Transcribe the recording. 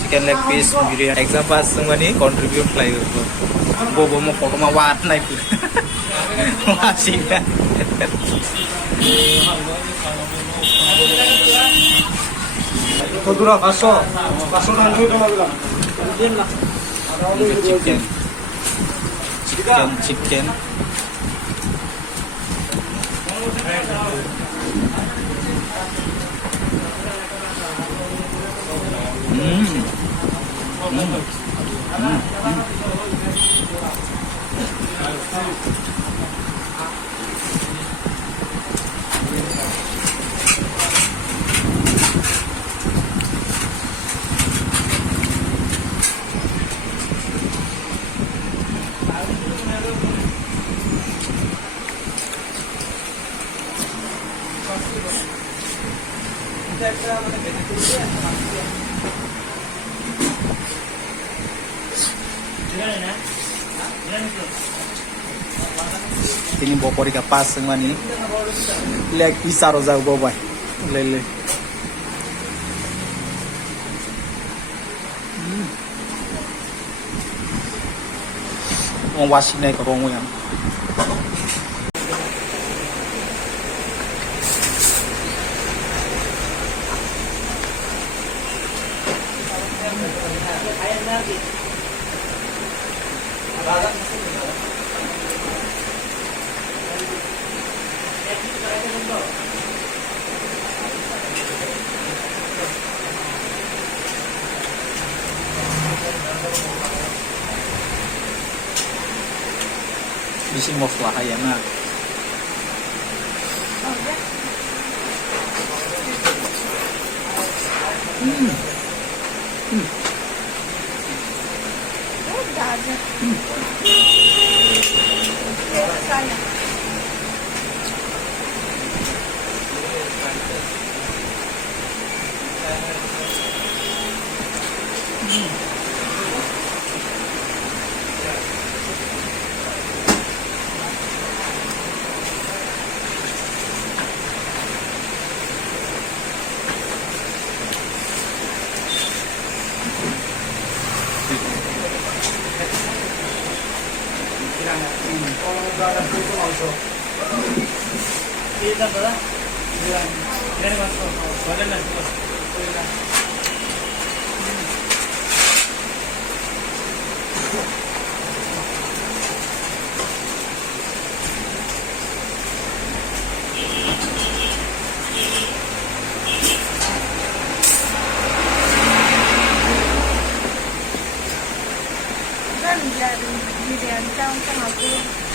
chicken leg piece biryani exam pass semani contribute like bobo mo photo ma wat nai pu masih kan কতটা 500 500 টাকা দিলাম দেন না chicken chicken ini bopori ka pas semani leg piece aro jao bobai le ông washi này có rong yang Bisi moslah ayana. Biryani trong aku